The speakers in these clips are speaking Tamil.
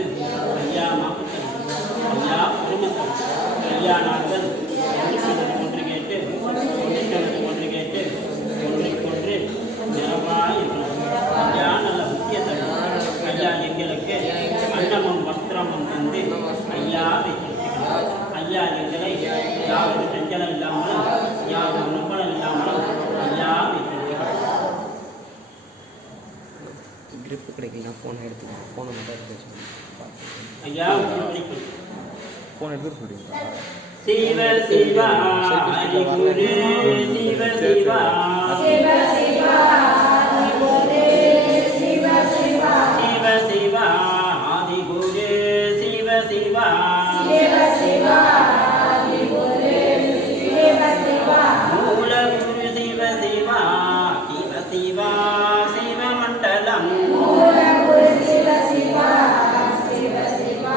பார்த்து ஐயா மாப்பிட்டல் ஐயா பெருமக்கள் ஐயா நாங்கள் ஒன்று கேட்டு ஒன்று கேட்டு ஒன்றுக்கொன்று நிறமாய் ஐயா நல்ல முக்கியத்தை ஐயா எங்களுக்கு அன்னமும் வஸ்திரமும் தந்து ஐயாவை ஐயா எங்களை யாவது செஞ்சலம் இல்லாமலும் யாவது நம்பலம் இல்லாமலும் ஐயாவை grip கிடைக்கல ஃபோன் எடுத்து ஃபோனை மட்டும் எடுத்து ஐயா ஃபோன் எடுத்து சொல்றீங்க சிவ சிவா ஹரி குரு சிவ சிவா சிவ சிவா ஹரி குரு சிவ சிவா சிவ சிவா ஹரி குரு சிவ சிவா சிவ சிவா ஹரி குரு சிவ சிவா மூல குரு சிவ சிவா சிவ சிவா சிவ மண்டலம் மூல குரு சிவ சிவா சிவ சிவா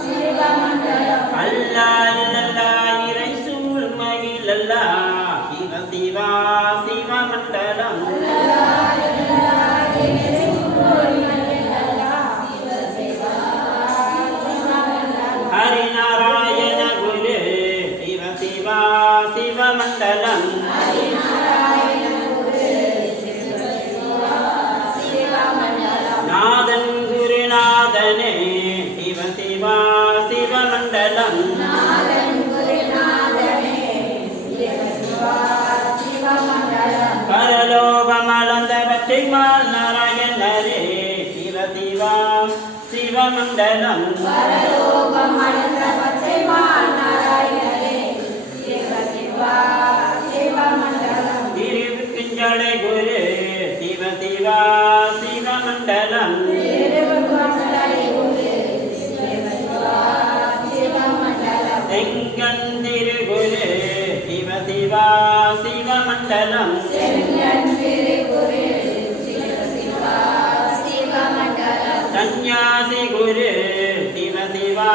சிவ மண்டலம் அல்லாஹ் இல்லல்லாஹ் இறைசூல் மகிழல்லாஹ் சிவ சிவா சிவ மண்டலம் அல்லாஹ் இல்லல்லாஹ் இறைசூல் மகிழல்லாஹ் சிவ சிவா சிவ மண்டலம் ஹரி நாராயண குரு சிவ சிவா சிவ மண்டலம் ஹரி நாராயண குரு சிவ சிவா சிவ மண்டலம் நாதன் குருநாதனே சிவ சிவா சிவ மண்டலம் நாதன் குருநாதனே சிவ சிவா சிவ மண்டலம் பரலோகமளந்த பச்சைமால் நாராயணரே சிவ சிவா சிவ மண்டலம் பரலோகமளந்த பச்சைமால் நாராயணரே சிவ சிவா சிவ மண்டலம் திருவுக்குஞ்சடை குரு சிவ சிவா சிவ மண்டலம் திருவுக்குஞ்சடை குரு சிவ சிவா சிவ மண்டலம் செங்கன் திருகுரு சிவ சிவா சிவ மண்டலம் செங்கன் திருகுரு சிவ சிவா சிவ மண்டலம் சந்நியாசி குரு சிவ சிவா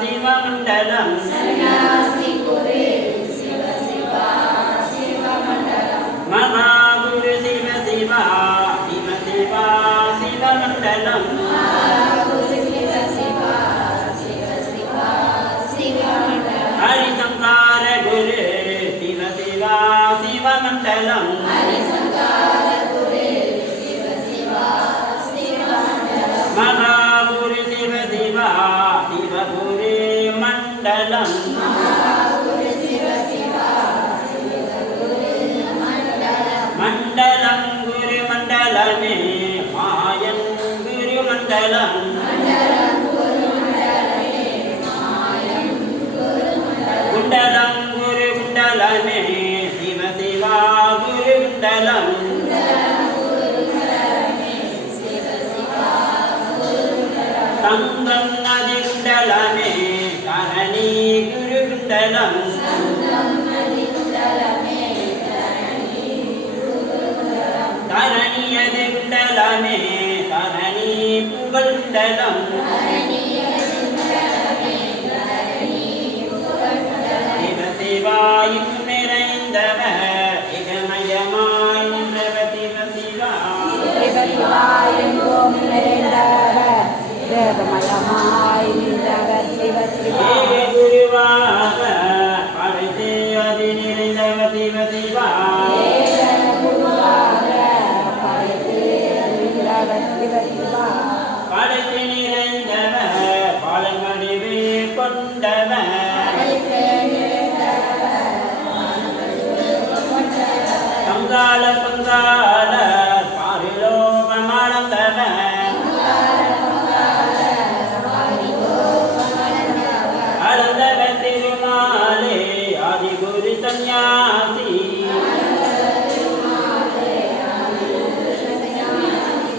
சிவ மண்டலம் சந்நியாசி குரு சிவ சிவா சிவ மண்டலம் மகாகுரு சிவ சிவா சிவ சிவா சிவ மண்டலம் மகாகுரு சிவ சிவா சிவ சிவா சிவ மண்டலம் ஹரிசங்கார குரு சிவ சிவா சிவ மண்டலம் ஹரிசங்கார குரு சிவ சிவா சிவ மண்டலம் மகாகுரு சிவ சிவா சிவ குரு மண்டலம் மகாகுரு சிவ சிவா சிவ குரு மண்டலம் மண்டலம் குரு மண்டலமே மாயன் குரு மண்டலம் மண்டலம் குரு மண்டலமே மாயன் குரு மண்டலம் குண்டலம் குரு குண்டலமே சிவ சிவா குரு குண்டலம் குண்டலம் குரு குண்டலமே சிவ சிவா குரு குண்டலம் சங்கம் நதி குண்டலமே கரணி குரு குண்டலம் சங்கம் நதி குண்டலமே கரணி குரு குண்டலம் கரணியது குண்டலமே கரணி புகழ் குண்டலம் கரணியது குண்டலமே கரணி புகழ் குண்டலம் சிவ சிவாயும் நிறைந்தவர் இகமயமாய் நின்றவர் சிவ சிவா சிவ சிவாயும் நிறைந்தவர் தேவமயமாய் நின்றவர் சிவ சிவா குருவாக அழைத்து அது நிறைந்தவர் சிவ சிவா குருவாக அழைத்து நிறைந்தவர் சிவ சிவா படைத்து நிறைந்தவர் பாலன் வடிவே கொண்டவர் பங்காள பங்காள பாரிலோகமானந்தவர் அளந்தவர் திருமாலே ஆதிகுரு சந்நியாசி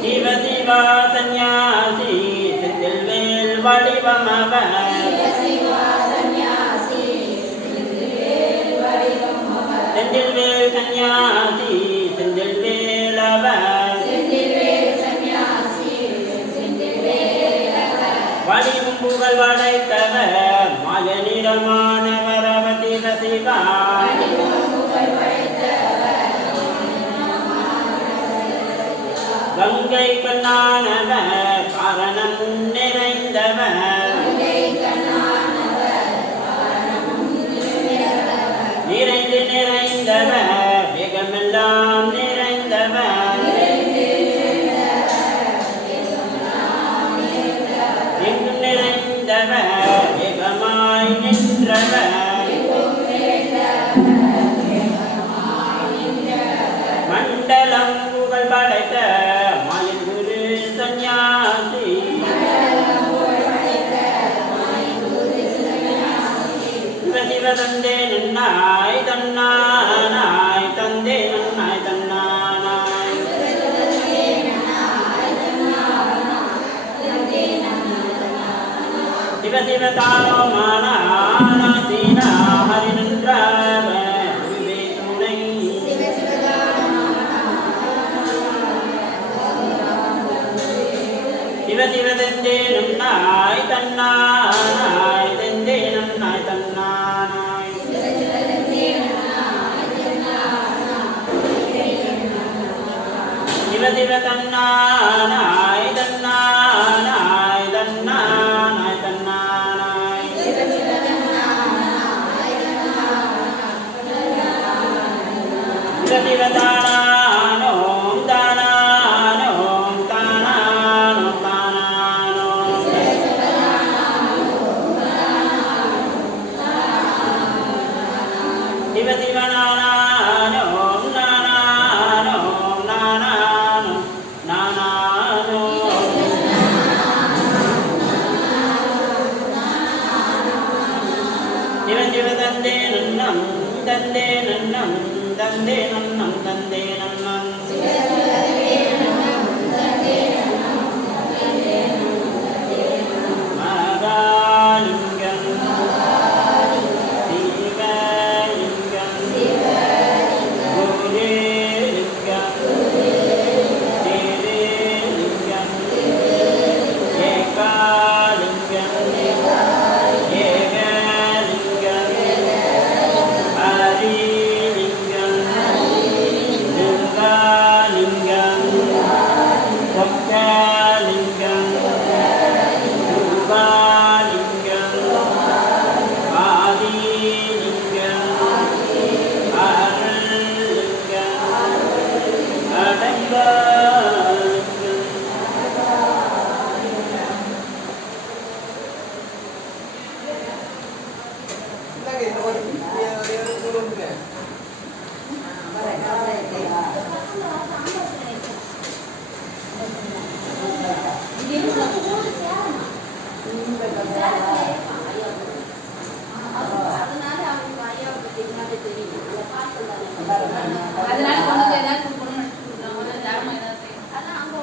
சிவ சிவா சந்நியாசி செந்தில்வேல் வடிவமவர் செந்தில்வேல் சந்நியாசி செந்தில்வேல் அவர் வடிவும் புகழ் படைத்தவர் மாய நிறமானவர் அவர் சிவ சிவா கங்கை கண்ணானவர் காரணம் நிறைந்தவர் நிறைந்து நிறைந்தவர் வேகமெல்லாம் நிறைந்தவர் எங்கும் நிறைந்தவர் வேகமாய் நின்றவர் மண்டலம் புகழ் படைத்த மாயின் குரு சந்நியாசி சிவ தந்தே நன்னாய் தன்னானாய் தந்தே நன்னாய் தன்னானாய் சிவ சிவ தானோ மானா சீனா ஹரி நன்றாவ குருவே துணை சிவ சிவ தந்தே நன்னாய் தன்னானாய் தந்தே நன்னாய் தன்னானாய் சிவ சிவ தன்னானாய் தன்னானாய் தன்னானாய் தன்னானாய் சிவ சிவ தானானோம் தானானோம் தானானோம் தானானோம் சிவ சிவ நானானோம் நானானோம் நானானோம் நானானோம் சிவ சிவ தந்தே நன்னம் தந்தே நன்னம் தந்தே நன்னம் தந்தே நன்னம் மகாலிங்கம் சிவலிங்கம் குருலிங்கம் தேவலிங்கம் ஏகாலிங்கம் ஏகலிங்கம் ஹரிலிங்கம் துர்காலிங்கம் ஒக்கலிங்கம் ரூபாலிங்கம் ஆதிலிங்கம் அருள்லிங்கம் அடங்கலிங்கம் அதனால கொண்டு எல்லாரும் கொடுக்கணும் தரமா ஏதாவது அதான் அங்க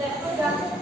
That